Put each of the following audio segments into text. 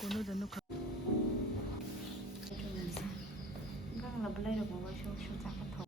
कोनोदनु Ngang là lấy được một cái số chắc cái thầu.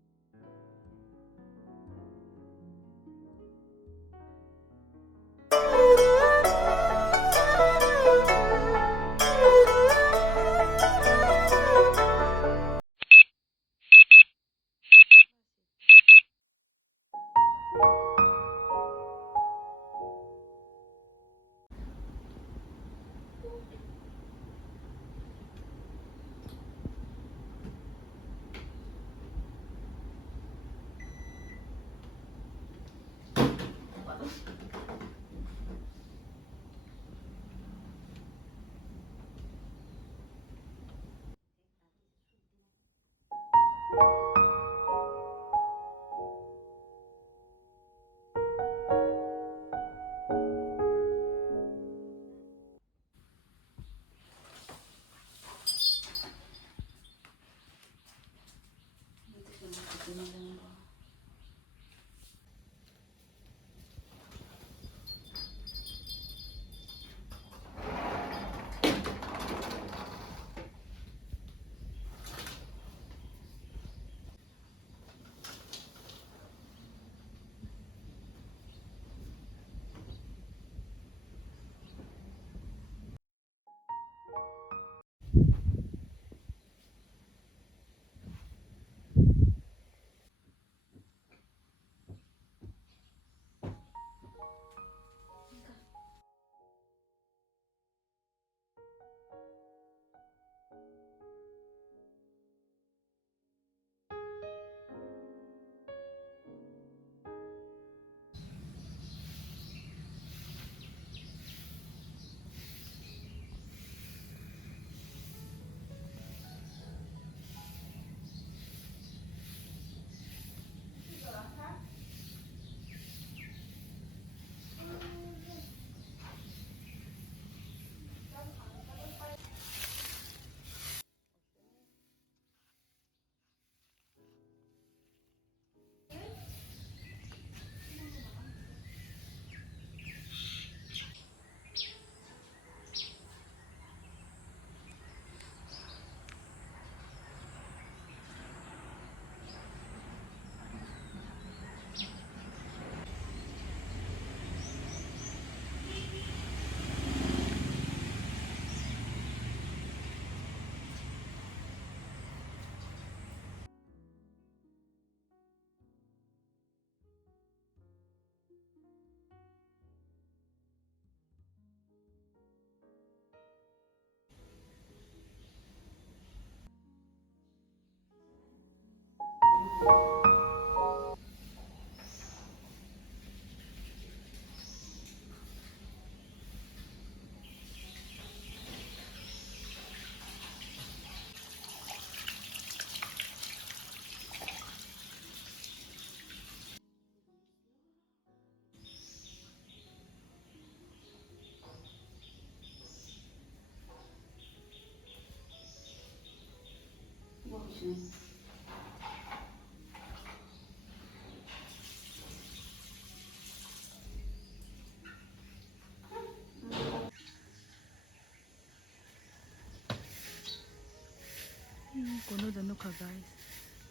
कोनोदनु का guys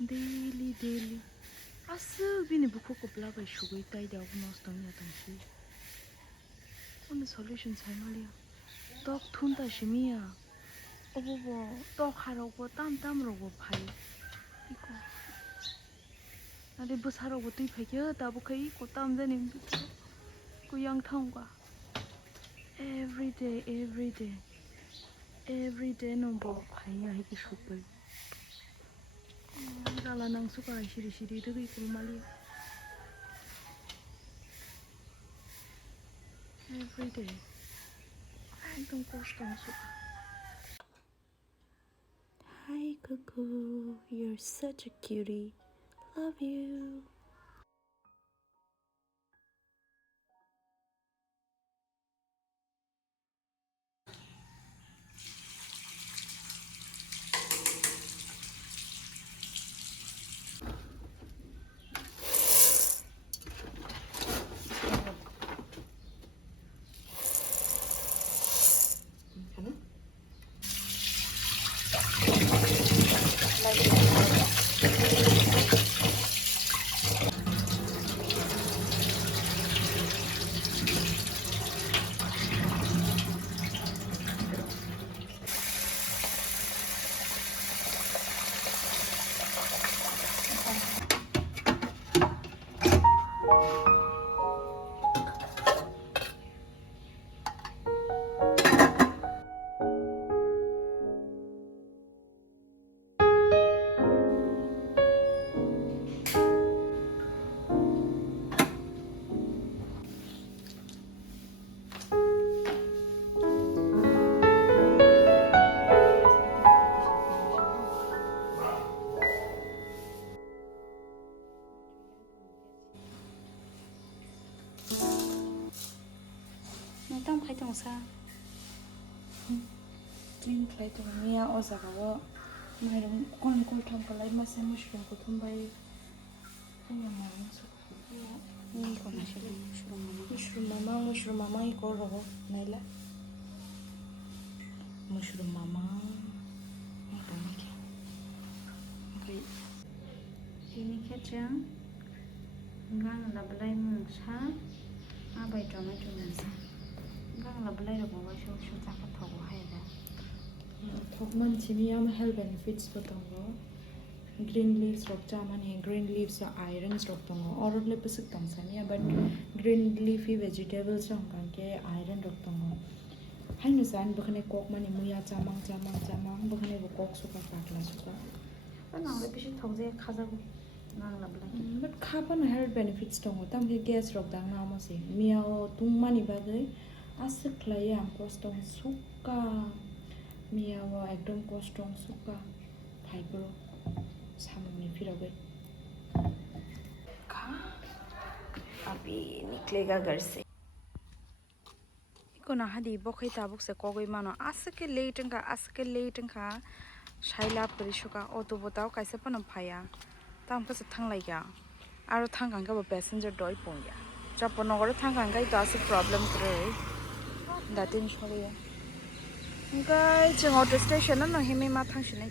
daily asu bini buku ko blaba shugui tai da unos tang ya tang si on solution sai malia tok thun ta shimiya obo bo tok haro bo tam ro bo phai iko ade busaro bo tui phai ya ta bo khai ko tam jani ko yang thong ka every day no bo phai ya ki shupai rala nang suka shiri de ko mali every day don't cost on suka. Hi Cuckoo, you're such a cutie, love you. Nang khai tong sa. Clean play to mia o zagawa. Mai ram kon ko tham ko lai ma se mushroom ko thum bai. Ko ya ma so. Ni ko na shil Mushroom mama I ko ro naila. Mushroom mama. Ai ko ni ke. Okay. Ini kecang. Gang la belai mung sa. Abai tomato mung sa. Gang la belai ro ba shu shu ta ka tho hai da. Kokman chimi am health benefits patongo. Green leaves rock chamani green leaves iron rock tongo or le pesuk tong samia but green leafy vegetables rong kan ke iron rock tongo hainu san bukhane kokman muya chamang bukhane bo kok suka patla suka Ba nang le bishi thong je khaja go. Nang la belai. but khapan health benefits tongo tam ke gas rock dang na ma se miao tung mani bagai asuk laya kostong suka miao ekdom kostong suka fiber सामने फिर हो गई अभी निकलेगा घर से को ना हदी बखै ताबुक से कोगै मानो आसके लेटन का शाइला परिशुका ऑटो बताओ कैसे पन फाया ताम का से थांलाइगा आरो थांगांगा बो पैसेंजर डॉय पोंया जापनगर थांगांगा तो आसे प्रॉब्लम करे दातिन छोरे गाय जों ऑटो स्टेशन न हेमे मा थांसिनै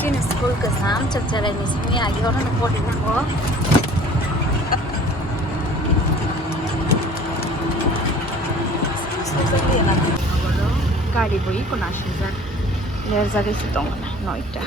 Chin school ka sam chak chalai ni simi agi ora na podi na go गाडी बोई को ना शिजा लेर जागे सितोंग ना नोइटा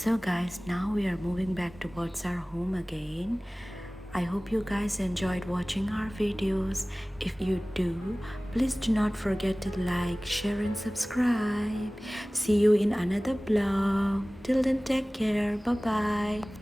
So guys, now we are moving back towards our home again. I hope you guys enjoyed watching our videos. If you do, please do not forget to like, share and subscribe. See you in another vlog. Till then, take care. Bye bye.